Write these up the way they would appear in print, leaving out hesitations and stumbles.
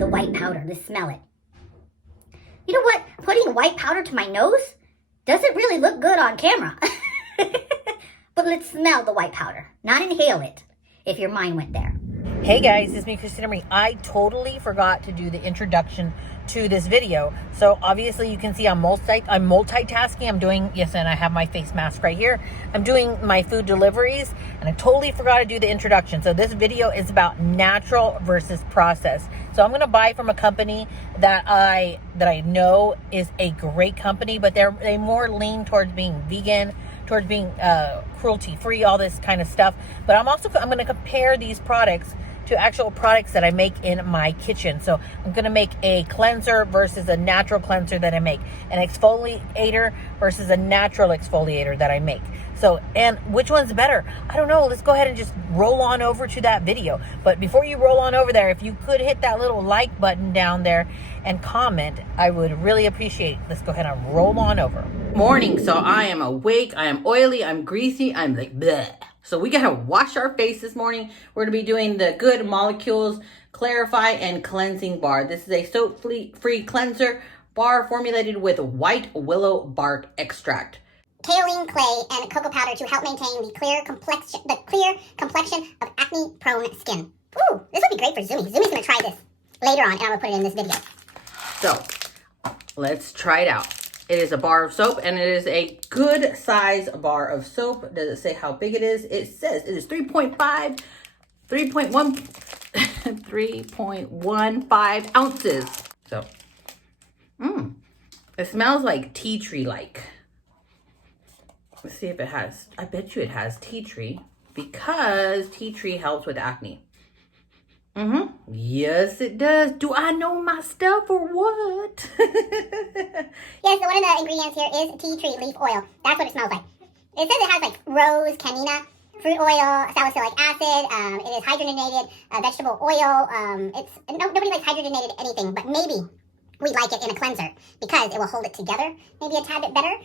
the white powder. Let's smell it. You know what? Putting white powder to my nose doesn't really look good on camera. But let's smell the white powder, not inhale it, if your mind went there. Hey guys, it's me, Christina Marie. I totally forgot to do the introduction to this video. So obviously you can see I'm multitasking. I'm doing, yes, and I have my face mask right here. I'm doing my food deliveries and I totally forgot to do the introduction. So this video is about natural versus processed. So I'm going to buy from a company that I know is a great company, but they more lean towards being vegan, towards being cruelty free, all this kind of stuff. But I'm going to compare these products to actual products that I make in my kitchen. So I'm going to make a cleanser versus a natural cleanser that I make, an exfoliator versus a natural exfoliator that I make. So, and which one's better? I don't know. Let's go ahead and just roll on over to that video. But before you roll on over there, if you could hit that little like button down there and comment, I would really appreciate it. Let's go ahead and roll on over. Morning. So I am awake. I am oily. I'm greasy. I'm like bleh. So we gotta wash our face this morning. We're gonna be doing the Good Molecules Clarify and Cleansing Bar. This is a soap-free cleanser bar formulated with white willow bark extract, kaolin clay, and cocoa powder to help maintain the clear complexion of acne-prone skin. Ooh, this would be great for Zumi. Zumi's gonna try this later on, and I'm gonna put it in this video. So let's try it out. It is a bar of soap, and it is a good size bar of soap. Does it say how big it is? It says it is 3.15 ounces. So, it smells like tea tree like. Let's see if it has, I bet you it has tea tree because tea tree helps with acne. Yes, it does. Do I know my stuff or what? Yes, so one of the ingredients here is tea tree leaf oil. That's what it smells like. It says it has like rose, canina, fruit oil, salicylic acid. It is hydrogenated vegetable oil. Nobody likes hydrogenated anything, but maybe we like it in a cleanser because it will hold it together maybe a tad bit better.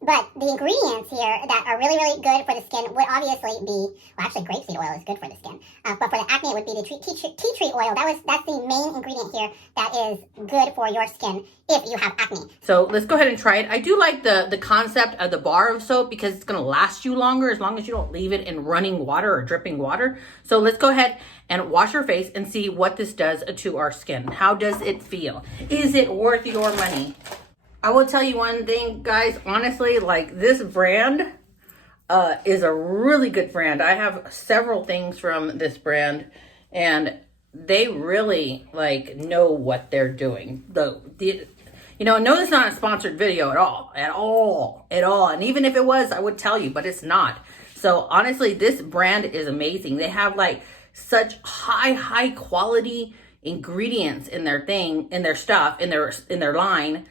But the ingredients here that are really, really good for the skin would obviously be, well, actually grapeseed oil is good for the skin. But for the acne, it would be the tea tree oil. That's the main ingredient here that is good for your skin if you have acne. So let's go ahead and try it. I do like the concept of the bar of soap because it's going to last you longer as long as you don't leave it in running water or dripping water. So let's go ahead and wash our face and see what this does to our skin. How does it feel? Is it worth your money? I will tell you one thing, guys, honestly, like this brand is a really good brand. I have several things from this brand and they really like know what they're doing. No, this is not a sponsored video at all. And even if it was, I would tell you, but it's not. So honestly, this brand is amazing. They have like such high quality ingredients in their stuff, in their line.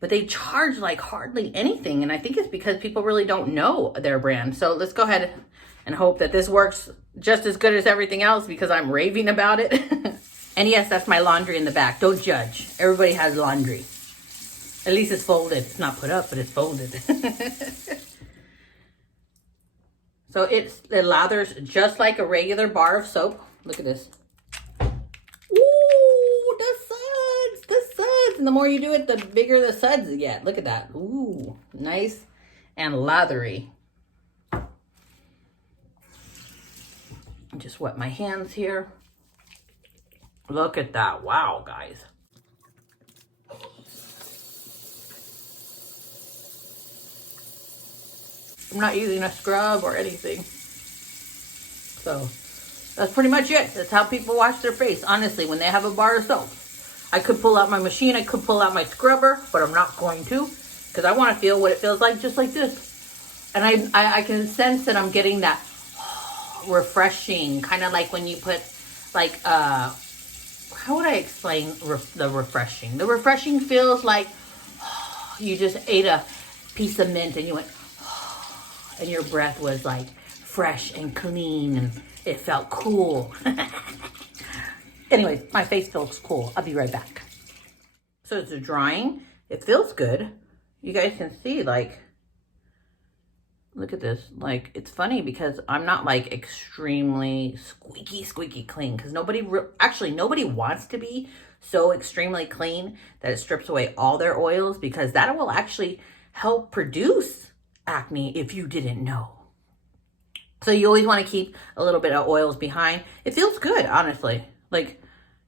But they charge like hardly anything. And I think it's because people really don't know their brand. So let's go ahead and hope that this works just as good as everything else because I'm raving about it. And yes, that's my laundry in the back. Don't judge. Everybody has laundry. At least it's folded. It's not put up, but it's folded. So it lathers just like a regular bar of soap. Look at this. And the more you do it, the bigger the suds get. Look at that. Ooh, nice and lathery. Just wet my hands here. Look at that. Wow, guys. I'm not using a scrub or anything. So that's pretty much it. That's how people wash their face, honestly, when they have a bar of soap. I could pull out my machine, I could pull out my scrubber, but I'm not going to because I want to feel what it feels like just like this. And I can sense that I'm getting that refreshing, kind of like when you put like, how would I explain the refreshing? The refreshing feels like you just ate a piece of mint and you went, and your breath was like fresh and clean and it felt cool. Anyways, my face feels cool. I'll be right back. So it's drying. It feels good. You guys can see like look at this. Like, it's funny because I'm not like extremely squeaky clean, because nobody wants to be so extremely clean that it strips away all their oils, because that will actually help produce acne if you didn't know. So you always want to keep a little bit of oils behind. It feels good, honestly. Like,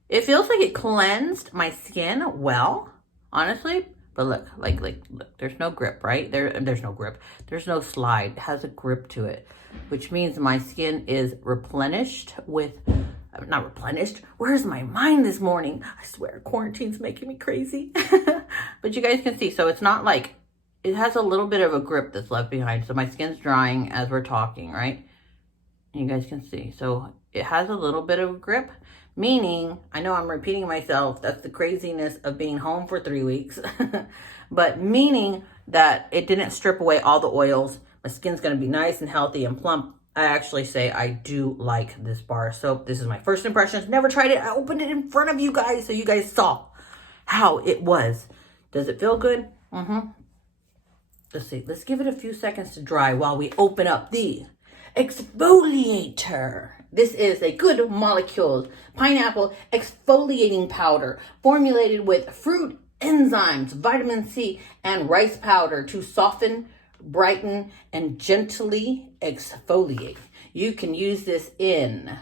it feels like it cleansed my skin well, honestly. But look, look, there's no grip, right? There's no grip. There's no slide. It has a grip to it, which means my skin is replenished with, not replenished. Where's my mind this morning? I swear, quarantine's making me crazy. But you guys can see, so it's not like, it has a little bit of a grip that's left behind. So my skin's drying as we're talking, right? You guys can see. So it has a little bit of a grip. Meaning, I know I'm repeating myself, that's the craziness of being home for 3 weeks, but meaning that it didn't strip away all the oils. My skin's gonna be nice and healthy and plump. I actually say I do like this bar of soap. This is my first impressions. Never tried it. I opened it in front of you guys so you guys saw how it was. Does it feel good? Let's see, let's give it a few seconds to dry while we open up the exfoliator. This is a good molecules pineapple exfoliating powder formulated with fruit enzymes, vitamin C, and rice powder to soften, brighten, and gently exfoliate. You can use this in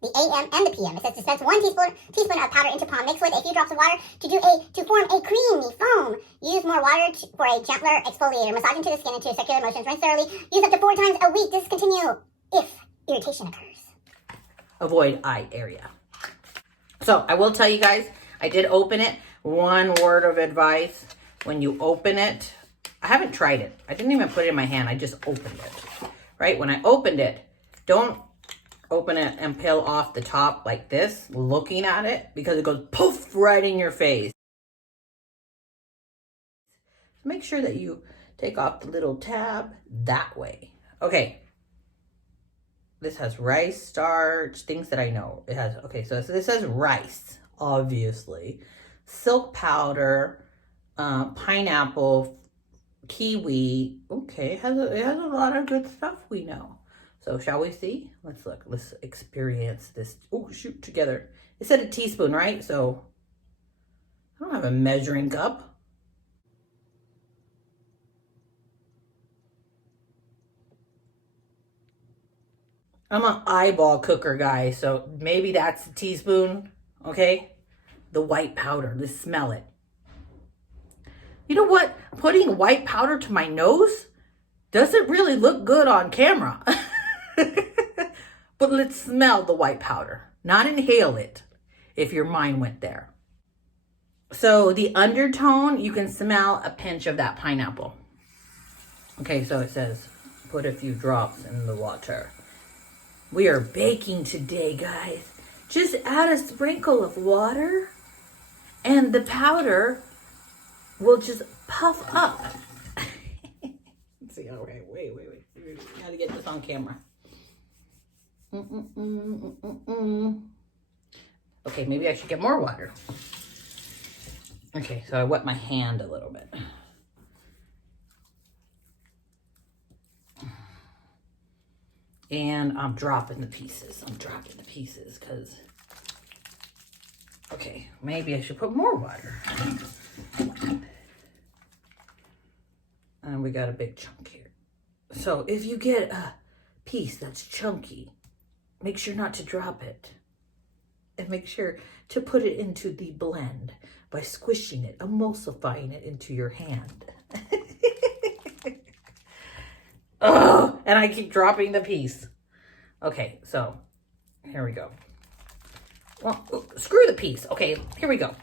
the AM and the PM. It says dispense 1 teaspoon of powder into palm, mix with a few drops of water to form a creamy foam. Use more water for a gentler exfoliator. Massage into the skin into circular motions. Rinse thoroughly. Use up to 4 times a week. Discontinue if irritation occurs. Avoid eye area. So I will tell you guys, I did open it. One word of advice: when you open it, I haven't tried it. I didn't even put it in my hand. I just opened it. Right? When I opened it, don't open it and peel off the top like this, looking at it, because it goes poof right in your face. Make sure that you take off the little tab that way. Okay. This has rice starch, things that I know. It has, okay, so this says rice, obviously. Silk powder, pineapple, kiwi. Okay, it has a lot of good stuff we know. So shall we see? Let's look. Let's experience this. Oh, shoot, together. It said a teaspoon, right? So I don't have a measuring cup. I'm an eyeball cooker, guys. So maybe that's a teaspoon, okay? The white powder. Let's smell it. You know what? Putting white powder to my nose doesn't really look good on camera. But let's smell the white powder, not inhale it, if your mind went there. So the undertone, you can smell a pinch of that pineapple. Okay, so it says, put a few drops in the water. We are baking today, guys. Just add a sprinkle of water and the powder will just puff up. Let's see, okay, wait. We gotta get this on camera. Okay, maybe I should get more water. Okay, so I wet my hand a little bit. And I'm dropping the pieces. Because, okay, maybe I should put more water. And we got a big chunk here. So if you get a piece that's chunky, make sure not to drop it. And make sure to put it into the blend by squishing it, emulsifying it into your hand. Oh, and I keep dropping the piece. Okay, so here we go. Well, screw the piece. Okay, here we go.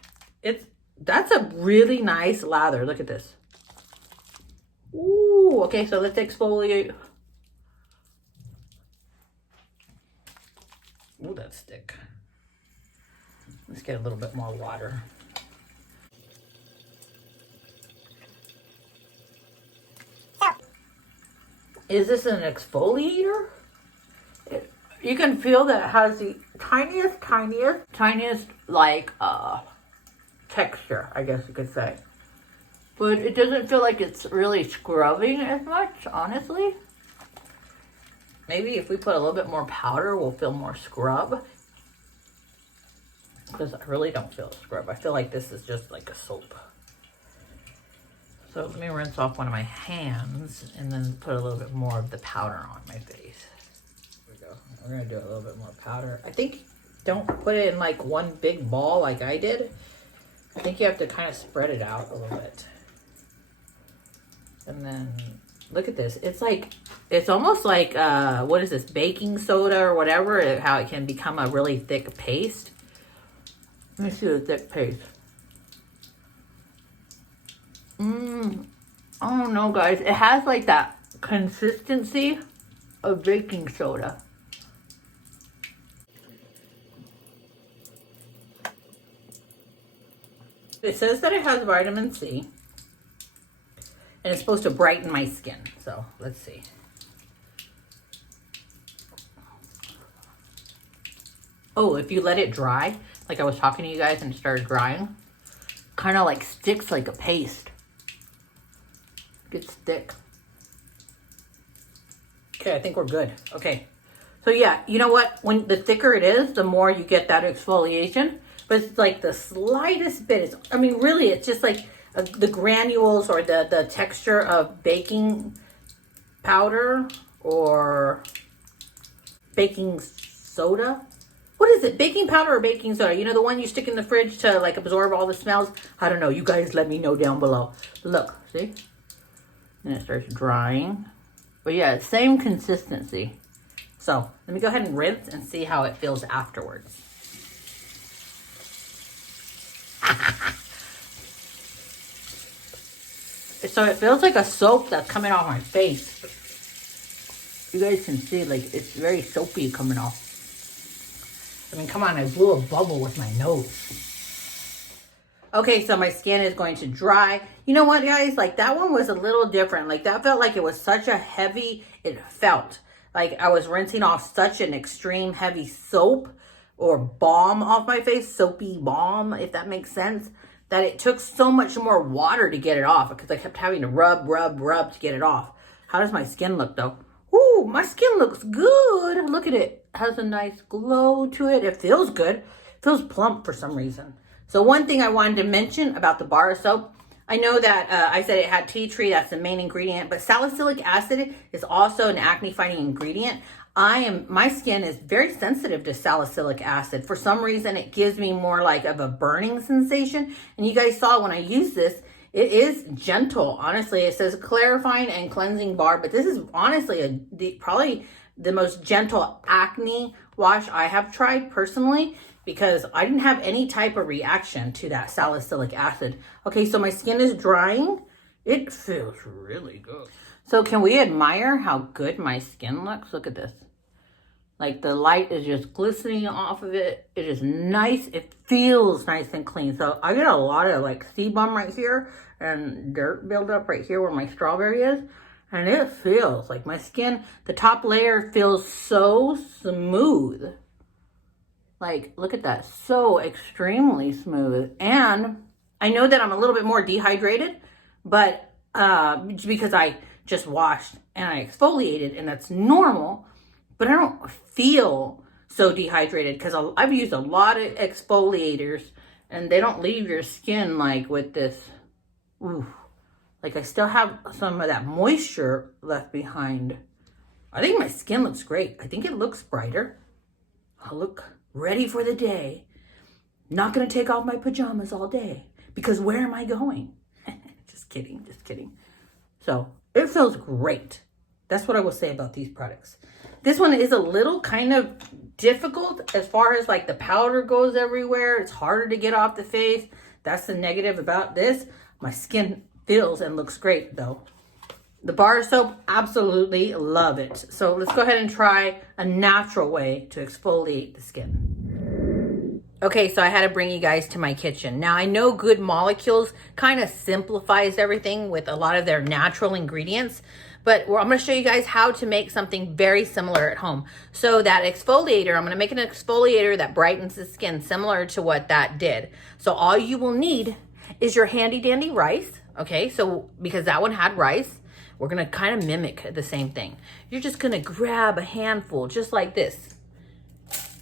That's a really nice lather. Look at this. Ooh, okay, so let's exfoliate. Ooh, that's thick. Let's get a little bit more water. Is this an exfoliator? You can feel that it has the tiniest like texture, I guess you could say. But it doesn't feel like it's really scrubbing as much, honestly. Maybe if we put a little bit more powder, we'll feel more scrub. Because I really don't feel a scrub. I feel like this is just like a soap. So let me rinse off one of my hands and then put a little bit more of the powder on my face. Here we go. We're going to do a little bit more powder. I think don't put it in like one big ball like I did. I think you have to kind of spread it out a little bit. And then look at this. It's like, it's almost like, what is this? Baking soda or whatever, how it can become a really thick paste. Let me see the thick paste. I don't know, guys. It has like that consistency of baking soda. It says that it has vitamin C. And it's supposed to brighten my skin. So, let's see. Oh, if you let it dry, like I was talking to you guys and it started drying, kind of like sticks like a paste. Gets thick. Okay, I think we're good. Okay. So yeah, you know what? When the thicker it is, the more you get that exfoliation. But it's like the slightest bit. It's, I mean, really, it's just like the granules or the texture of baking powder or baking soda. What is it? Baking powder or baking soda? You know, the one you stick in the fridge to like absorb all the smells? I don't know. You guys let me know down below. Look, see? And it starts drying. But yeah, same consistency. So let me go ahead and rinse and see how it feels afterwards. So it feels like a soap that's coming off my face. You guys can see, like, it's very soapy coming off. I mean, come on, I blew a bubble with my nose. Okay, so my skin is going to dry. You know what, guys? Like, that one was a little different. Like, that felt like it was such a heavy, it felt like I was rinsing off such an extreme heavy soap or balm off my face, soapy balm, if that makes sense, that it took so much more water to get it off because I kept having to rub to get it off. How does my skin look, though? Ooh, my skin looks good. Look at it. It has a nice glow to it. It feels good. It feels plump for some reason. So one thing I wanted to mention about the bar soap, I know that I said it had tea tree, that's the main ingredient, but salicylic acid is also an acne fighting ingredient. My skin is very sensitive to salicylic acid. For some reason, it gives me more like of a burning sensation. And you guys saw when I use this, it is gentle. Honestly, it says clarifying and cleansing bar, but this is honestly probably the most gentle acne wash I have tried personally, because I didn't have any type of reaction to that salicylic acid. Okay, so my skin is drying. It feels really good. So can we admire how good my skin looks? Look at this. Like the light is just glistening off of it. It is nice. It feels nice and clean. So I get a lot of like sebum right here and dirt buildup right here where my strawberry is. And it feels like my skin, the top layer feels so smooth. Like, look at that. So extremely smooth. And I know that I'm a little bit more dehydrated, but because I just washed and I exfoliated, and that's normal. But I don't feel so dehydrated because I've used a lot of exfoliators and they don't leave your skin like with this. Ooh, like I still have some of that moisture left behind. I think my skin looks great. I think it looks brighter. I look ready for the day. Not going to take off my pajamas all day because where am I going? Just kidding, just kidding. So it feels great. That's what I will say about these products. This one is a little kind of difficult as far as like the powder goes everywhere. It's harder to get off the face. That's the negative about this. My skin feels and looks great though. The bar soap, absolutely love it. So let's go ahead and try a natural way to exfoliate the skin. Okay, so I had to bring you guys to my kitchen. Now I know Good Molecules kind of simplifies everything with a lot of their natural ingredients, but I'm going to show you guys how to make something very similar at home. So that exfoliator, I'm going to make an exfoliator that brightens the skin similar to what that did. So all you will need is your handy dandy rice. Okay, so because that one had rice, we're gonna kind of mimic the same thing. You're just gonna grab a handful just like this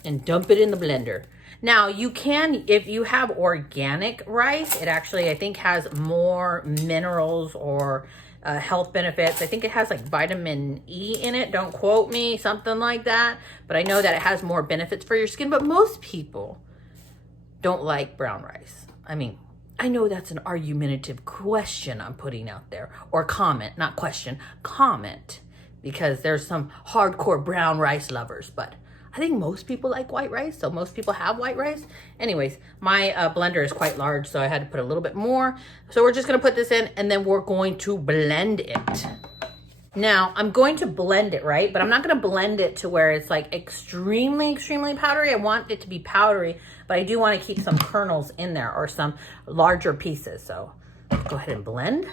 and dump it in the blender. Now you can, if you have organic rice, it actually, I think, has more minerals or health benefits. I think it has like vitamin E in it. Don't quote me, something like that. But I know that it has more benefits for your skin. But most people don't like brown rice. I mean, I know that's an argumentative question I'm putting out there, or comment, not question, comment, because there's some hardcore brown rice lovers, but I think most people like white rice, so most people have white rice. Anyways, my blender is quite large, so I had to put a little bit more. So we're just gonna put this in, and then we're going to blend it. Now, I'm going to blend it, right? But I'm not gonna blend it to where it's like extremely, extremely powdery. I want it to be powdery, but I do wanna keep some kernels in there or some larger pieces. So let's go ahead and blend.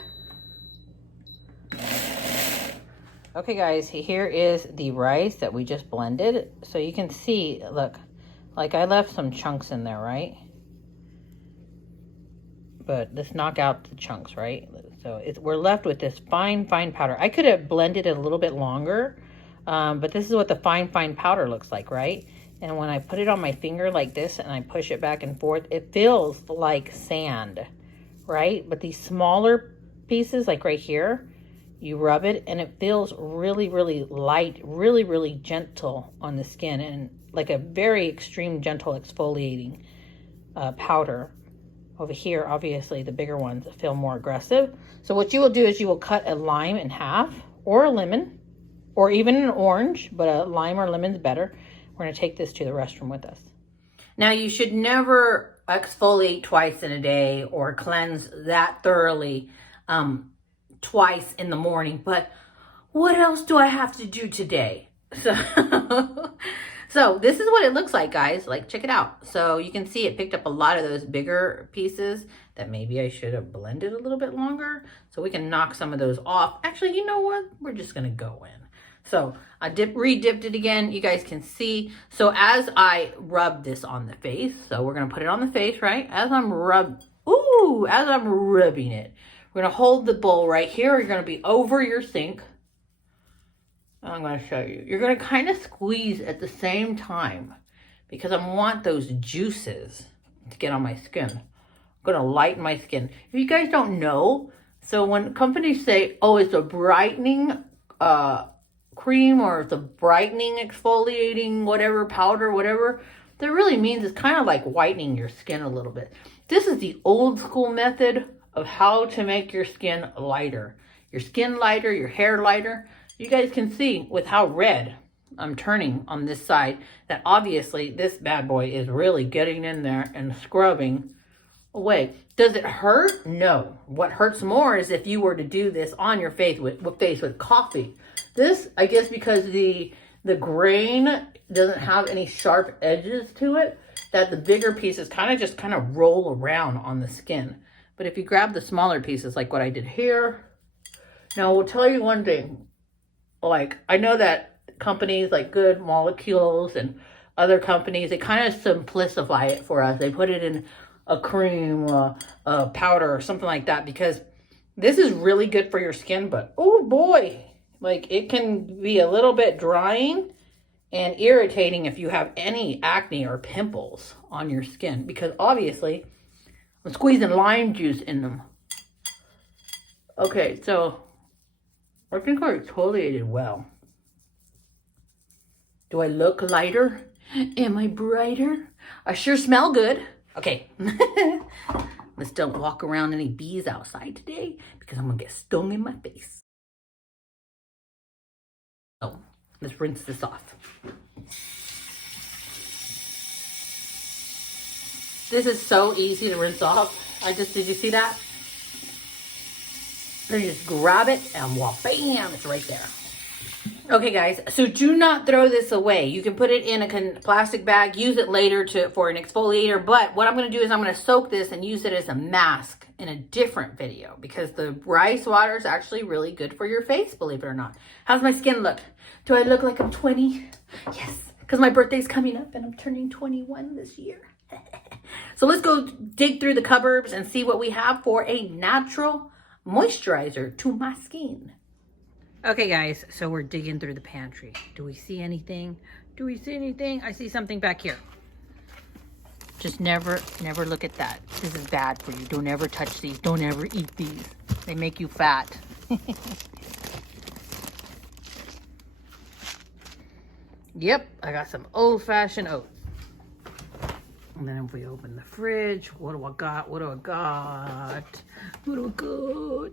Okay guys, here is the rice that we just blended. So you can see, look, like I left some chunks in there, right? But let's knock out the chunks, right? So we're left with this fine, fine powder. I could have blended it a little bit longer, but this is what the fine, fine powder looks like, right? And when I put it on my finger like this and I push it back and forth, it feels like sand, right? But these smaller pieces, like right here, you rub it and it feels really, really light, really, really gentle on the skin, and like a very extreme gentle exfoliating powder. Over here, obviously the bigger ones feel more aggressive. So what you will do is you will cut a lime in half, or a lemon, or even an orange, but a lime or lemon's better. We're gonna take this to the restroom with us. Now you should never exfoliate twice in a day or cleanse that thoroughly twice in the morning, but what else do I have to do today? So this is what it looks like, guys. Like, check it out. So you can see it picked up a lot of those bigger pieces that maybe I should have blended a little bit longer. So we can knock some of those off. Actually, you know what? We're just gonna go in. So I re-dipped it again. You guys can see. So as I rub this on the face, so we're gonna put it on the face, right? As I'm rubbing it, we're gonna hold the bowl right here. You're gonna be over your sink. I'm going to show you. You're going to kind of squeeze at the same time because I want those juices to get on my skin. I'm going to lighten my skin. If you guys don't know, so when companies say, oh, it's a brightening cream, or it's a brightening exfoliating whatever powder, whatever, that really means it's kind of like whitening your skin a little bit. This is the old school method of how to make your skin lighter. Your skin lighter, your hair lighter. You guys can see with how red I'm turning on this side that obviously this bad boy is really getting in there and scrubbing away. Does it hurt? No. What hurts more is if you were to do this on your face with coffee. This, I guess, because the grain doesn't have any sharp edges to it, that the bigger pieces kind of roll around on the skin. But if you grab the smaller pieces like what I did here, now I will tell you one thing. Like, I know that companies like Good Molecules and other companies, they kind of simplify it for us. They put it in a cream, a powder or something like that, because this is really good for your skin. But oh boy, like it can be a little bit drying and irritating if you have any acne or pimples on your skin, because obviously I'm squeezing lime juice in them. Okay, so I think I exfoliated well. Do I look lighter? Am I brighter? I sure smell good. Okay. Let's don't walk around any bees outside today because I'm gonna get stung in my face. So let's rinse this off. This is so easy to rinse off. Did you see that? Then you just grab it and bam, it's right there. Okay guys, so do not throw this away. You can put it in a plastic bag, use it later for an exfoliator, but what I'm gonna do is I'm gonna soak this and use it as a mask in a different video, because the rice water is actually really good for your face, believe it or not. How's my skin look? Do I look like I'm 20? Yes, because my birthday's coming up and I'm turning 21 this year. So let's go dig through the cupboards and see what we have for a natural moisturizer to my skin. Okay guys, so we're digging through the pantry. Do we see anything? Do we see anything? I see something back here. Just never look at that. This is bad for you. Don't ever touch these. Don't ever eat these. They make you fat. Yep, I got some old-fashioned oats. And then if we open the fridge, what do I got? What do I got? What do I got?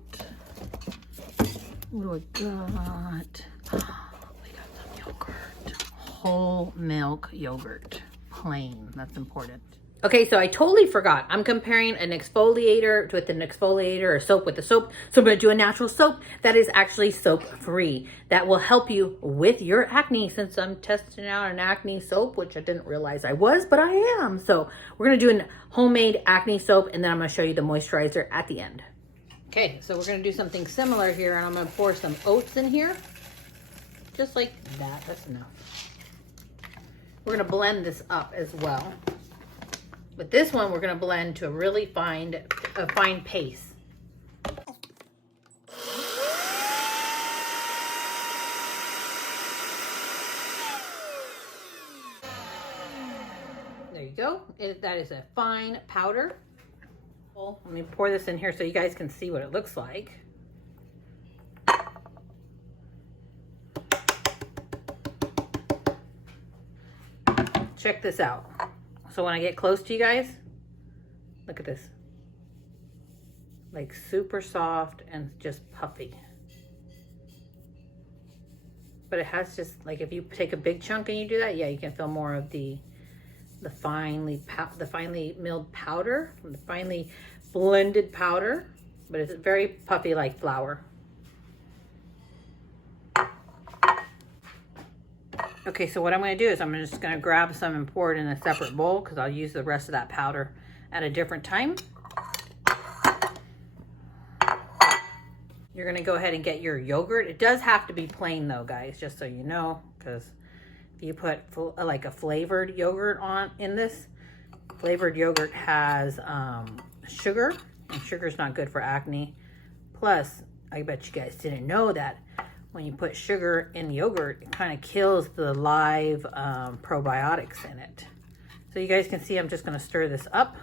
What do I got? We got some yogurt. Whole milk yogurt. Plain. That's important. Okay, so I totally forgot. I'm comparing an exfoliator with an exfoliator or soap with a soap. So I'm going to do a natural soap that is actually soap-free. That will help you with your acne, since I'm testing out an acne soap, which I didn't realize I was, but I am. So we're going to do a homemade acne soap, and then I'm going to show you the moisturizer at the end. Okay, so we're going to do something similar here, and I'm going to pour some oats in here. Just like that. That's enough. We're going to blend this up as well. But this one, we're going to blend to a really fine paste. There you go. That is a fine powder. Let me pour this in here so you guys can see what it looks like. Check this out. So when I get close to you guys, look at this. Like super soft and just puffy. But it has just, like, if you take a big chunk and you do that, yeah, you can feel more of the finely milled powder, the finely blended powder, but it's very puffy like flour. Okay, so what I'm going to do is I'm just going to grab some and pour it in a separate bowl, because I'll use the rest of that powder at a different time. You're going to go ahead and get your yogurt. It does have to be plain though, guys, just so you know, because if you put like a flavored yogurt in this, flavored yogurt has sugar, and sugar is not good for acne. Plus, I bet you guys didn't know that when you put sugar in yogurt, it kind of kills the live probiotics in it. So you guys can see I'm just going to stir this up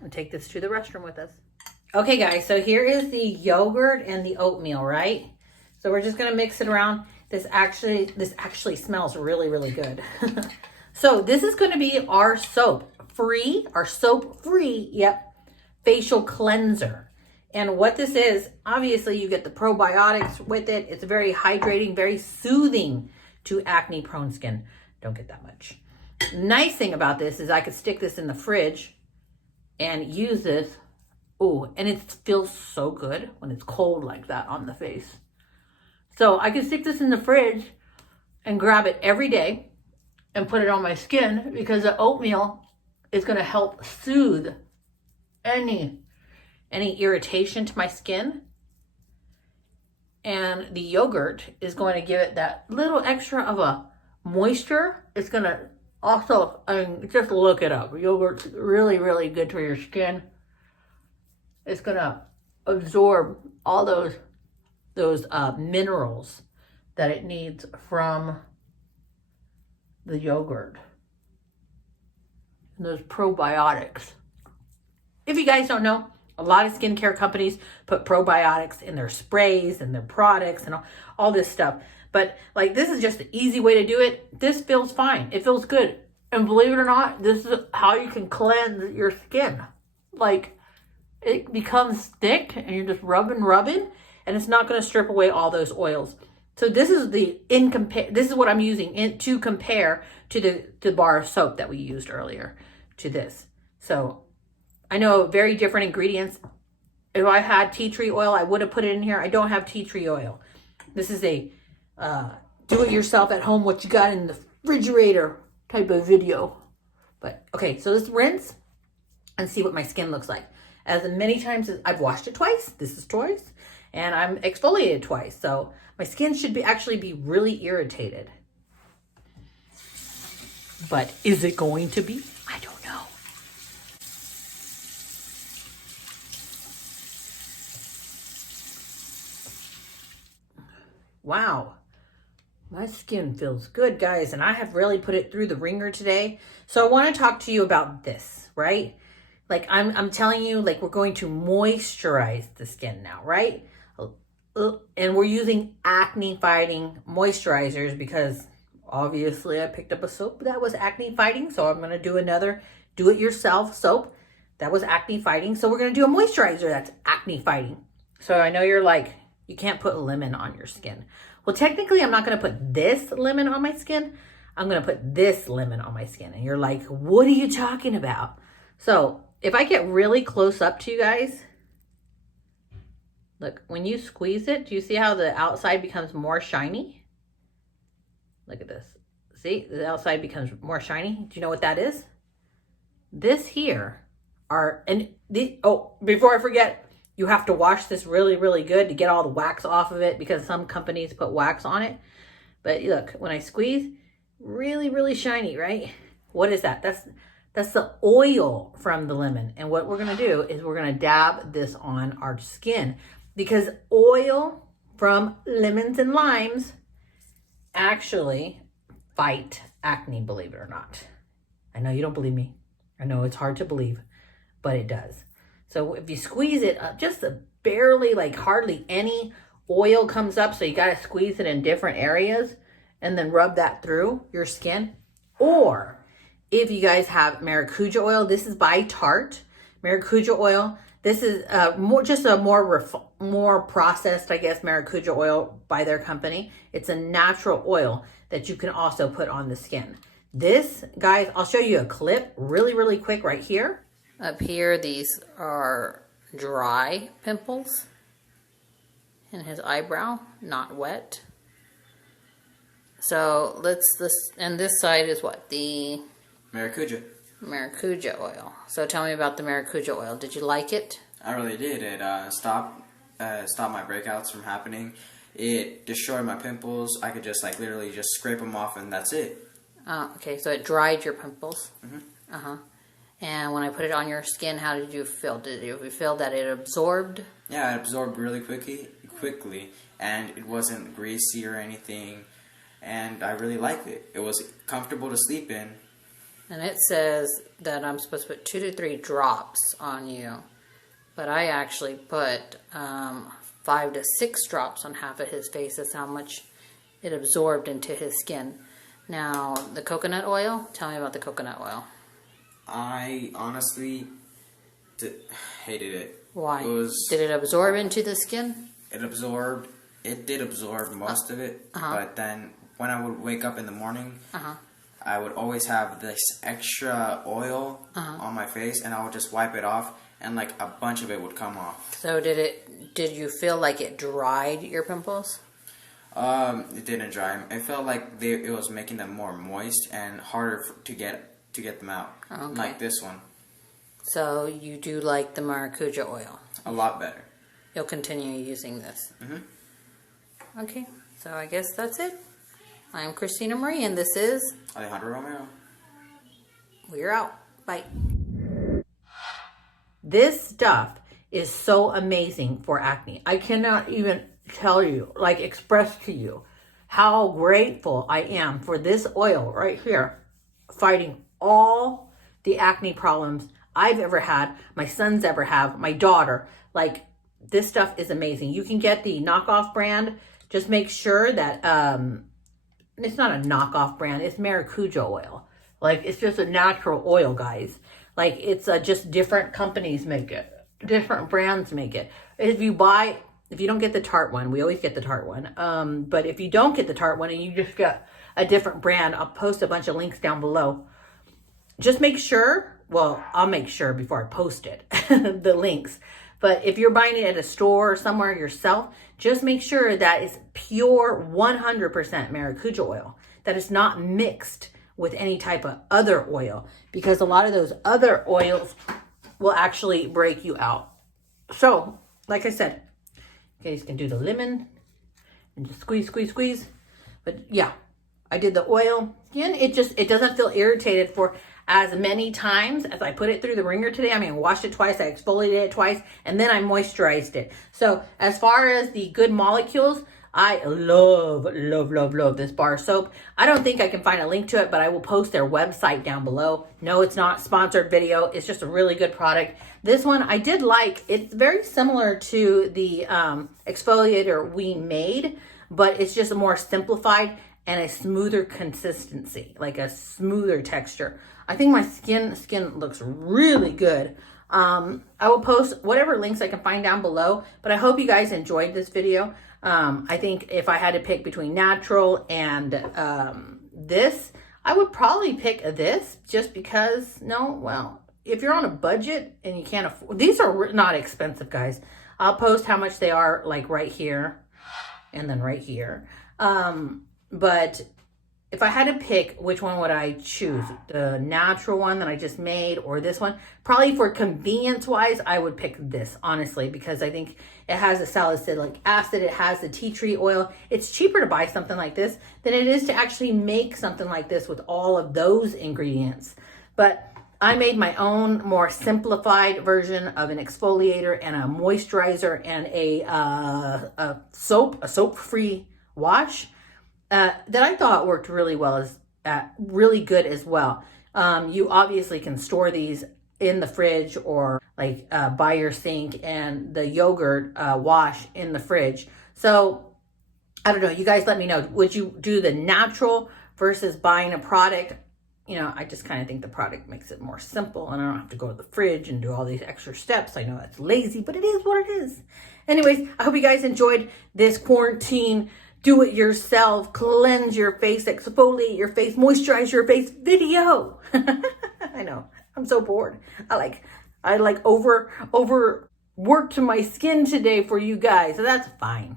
and take this to the restroom with us. Okay guys, so here is the yogurt and the oatmeal, right? So we're just going to mix it around. This actually smells really, really good. So this is going to be our soap-free, yep, facial cleanser. And what this is, obviously you get the probiotics with it. It's very hydrating, very soothing to acne-prone skin. Don't get that much. Nice thing about this is I could stick this in the fridge and use this. Ooh, and it feels so good when it's cold like that on the face. So I can stick this in the fridge and grab it every day and put it on my skin, because the oatmeal is going to help soothe any irritation to my skin, and the yogurt is going to give it that little extra of a moisture. It's going to also, just look it up. Yogurt's really, really good for your skin. It's going to absorb all those minerals that it needs from the yogurt, and those probiotics. If you guys don't know, a lot of skincare companies put probiotics in their sprays and their products and all this stuff. But like, this is just an easy way to do it. This feels fine. It feels good. And believe it or not, this is how you can cleanse your skin. Like, it becomes thick and you're just rubbing, and it's not going to strip away all those oils. So this is this is what I'm using to compare to the bar of soap that we used earlier to this. So I know very different ingredients. If I had tea tree oil, I would have put it in here. I don't have tea tree oil. This is a do-it-yourself at home, what you got in the refrigerator type of video. But okay, so let's rinse and see what my skin looks like. As many times as I've washed it twice, this is twice, and I'm exfoliated twice. So my skin should actually be really irritated. But is it going to be? I don't know. wow, my skin feels good, guys. And I have really put it through the ringer today. So I want to talk to you about this, right? Like I'm telling you, like we're going to moisturize the skin now, right? And we're using acne fighting moisturizers because obviously I picked up a soap that was acne fighting. So I'm going to do another do-it-yourself soap that was acne fighting. So we're going to do a moisturizer that's acne fighting. So I know you're like, you can't put lemon on your skin. Well, technically I'm not going to put this lemon on my skin. I'm going to put this lemon on my skin. And you're like, what are you talking about? So if I get really close up to you guys, look, when you squeeze it, do you see how the outside becomes more shiny? Look at this. See, the outside becomes more shiny. Do you know what that is? This here are, before I forget, you have to wash this really, really good to get all the wax off of it because some companies put wax on it. But look, when I squeeze, really, really shiny, right? What is that? That's the oil from the lemon. And what we're going to do is we're going to dab this on our skin because oil from lemons and limes actually fight acne, believe it or not. I know you don't believe me. I know it's hard to believe, but it does. So if you squeeze it up, just barely, like hardly any oil comes up. So you got to squeeze it in different areas and then rub that through your skin. Or if you guys have maracuja oil, this is by Tarte. Maracuja oil. This is more processed, I guess, maracuja oil by their company. It's a natural oil that you can also put on the skin. This, guys, I'll show you a clip really, really quick right here. Up here, these are dry pimples in his eyebrow, not wet. So and this side is what? The maracuja oil. So tell me about the maracuja oil. Did you like it? I really did. It stopped my breakouts from happening. It destroyed my pimples. I could just literally just scrape them off and that's it. Okay, so it dried your pimples. Mm-hmm. And when I put it on your skin, how did you feel? Did you feel that it absorbed? Yeah, it absorbed really quickly, and it wasn't greasy or anything, and I really liked it. It was comfortable to sleep in. And it says that I'm supposed to put 2 to 3 drops on you, but I actually put 5 to 6 drops on half of his face. That's how much it absorbed into his skin. Now, the coconut oil, tell me about the coconut oil. I honestly hated it. Why? Did it absorb into the skin? It did absorb most of it, but then when I would wake up in the morning, I would always have this extra oil on my face, and I would just wipe it off, and a bunch of it would come off. So did you feel like it dried your pimples? It didn't dry them. It felt like it was making them more moist and harder to get them out. Okay. Like this one. So you do like the maracuja oil? A lot better. You'll continue using this? Mm-hmm. Okay, so I guess that's it. I'm Christina Marie, and this is Alejandro Romero. We're out. Bye. This stuff is so amazing for acne. I cannot even tell you, express to you how grateful I am for this oil right here, fighting all the acne problems I've ever had, my sons ever have, my daughter. This stuff is amazing. You can get the knockoff brand. Just make sure that it's not a knockoff brand. It's maracuja oil. It's just a natural oil, guys. It's just different companies make it. Different brands make it. If you don't get the Tarte one, we always get the Tarte one. But if you don't get the Tarte one and you just get a different brand, I'll post a bunch of links down below. Just make sure, I'll make sure before I post it, the links. But if you're buying it at a store or somewhere yourself, just make sure that it's pure 100% maracuja oil, that it's not mixed with any type of other oil, because a lot of those other oils will actually break you out. So, like I said, you guys can do the lemon and just squeeze, squeeze, squeeze. But yeah, I did the oil. Again, it doesn't feel irritated for as many times as I put it through the ringer today. I washed it twice, I exfoliated it twice, and then I moisturized it. So as far as the good molecules, I love, love, love, love this bar soap. I don't think I can find a link to it, but I will post their website down below. No, it's not a sponsored video. It's just a really good product. This one I did like. It's very similar to the exfoliator we made, but it's just a more simplified and a smoother consistency, like a smoother texture. I think my skin looks really good. I will post whatever links I can find down below, but I hope you guys enjoyed this video. I think if I had to pick between natural and this, I would probably pick this just because, if you're on a budget and you can't afford, these are not expensive, guys. I'll post how much they are, like right here and then right here. But if I had to pick, which one would I choose? The natural one that I just made or this one? Probably for convenience wise, I would pick this, honestly, because I think it has the salicylic acid, it has the tea tree oil. It's cheaper to buy something like this than it is to actually make something like this with all of those ingredients. But I made my own more simplified version of an exfoliator and a moisturizer and a soap-free wash. That I thought worked really well, really good as well. You obviously can store these in the fridge or like by your sink, and the yogurt wash in the fridge. So I don't know, you guys let me know. Would you do the natural versus buying a product? I just kind of think the product makes it more simple and I don't have to go to the fridge and do all these extra steps. I know that's lazy, but it is what it is. Anyways, I hope you guys enjoyed this quarantine do it yourself, cleanse your face, exfoliate your face, moisturize your face video. I know, I'm so bored. I overworked my skin today for you guys, so that's fine.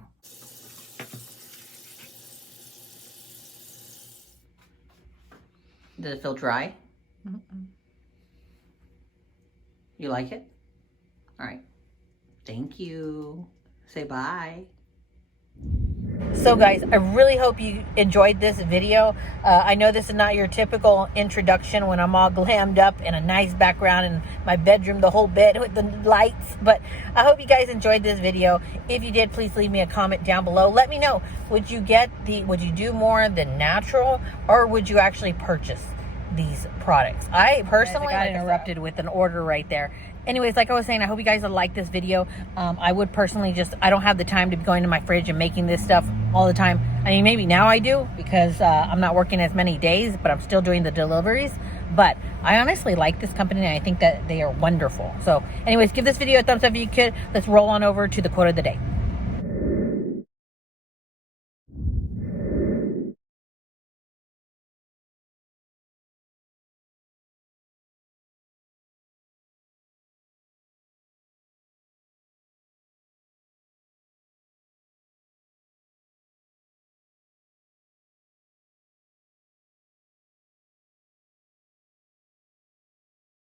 Does it feel dry? Mm-mm. You like it? All right. Thank you. Say bye. So guys, I really hope you enjoyed this video. I know this is not your typical introduction when I'm all glammed up in a nice background in my bedroom, the whole bed with the lights, but I hope you guys enjoyed this video. If you did, please leave me a comment down below. Let me know, would you do more the natural, or would you actually purchase these products? I personally got interrupted with an order right there. Anyways, like I was saying, I hope you guys will like this video. I would personally I don't have the time to be going to my fridge and making this stuff all the time. I mean, maybe now I do because I'm not working as many days, but I'm still doing the deliveries. But I honestly like this company and I think that they are wonderful. So anyways, give this video a thumbs up if you could. Let's roll on over to the quote of the day.